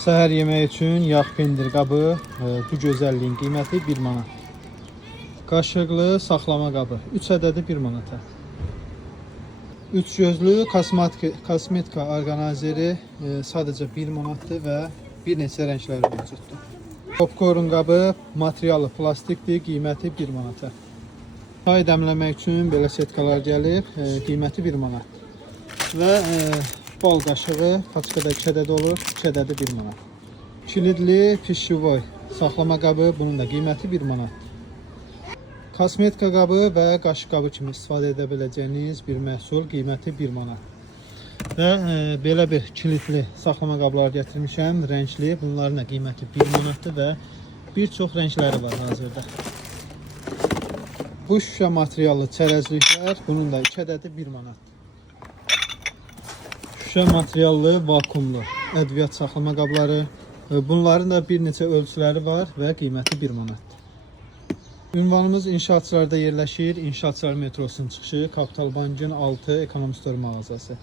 Səhər yeməyi üçün yağ pendir qabı, bu gözəlliyin qiyməti 1 manat. Qaşıqlı saxlama qabı 3 ədədi 1 manata. 3 gözlü kosmetika orqanayzeri sadəcə 1 manatdır və bir neçə rəngləri mövcuddur. Popkorn qabı materialı plastikdir, qiyməti 1 manata. Çay dəmləmək üçün belə setkalar gəlir, qiyməti 1 manat. Və bal qaşığı paçkada 2 ədəd olur, 2 ədədi 1 manat. Kilidli pişivoy saxlama qabı, bunun da qiyməti 1 manat. Kosmetika qabı və qaşıq qabı kimi istifadə edə biləcəyiniz bir məhsul, qiyməti 1 manat. Və belə bir kilidli saxlama qablar gətirmişəm, rəngli. Bunların da qiyməti 1 manatdır və bir çox rəngləri var hazırda. Bu şüşə materiallı çərəzliklər, bunun da 2 ədədi 1 manat. Şüşə materiallı vakuumlu ədviyyat saxlama qabları. Bunların da bir neçə ölçüləri var və qiyməti 1 manat. Ünvanımız inşaatçılarda yerləşir. İnşaatçılar metrosunun çıxışı, Kapital Bankın 6 Ekonomi Store mağazası.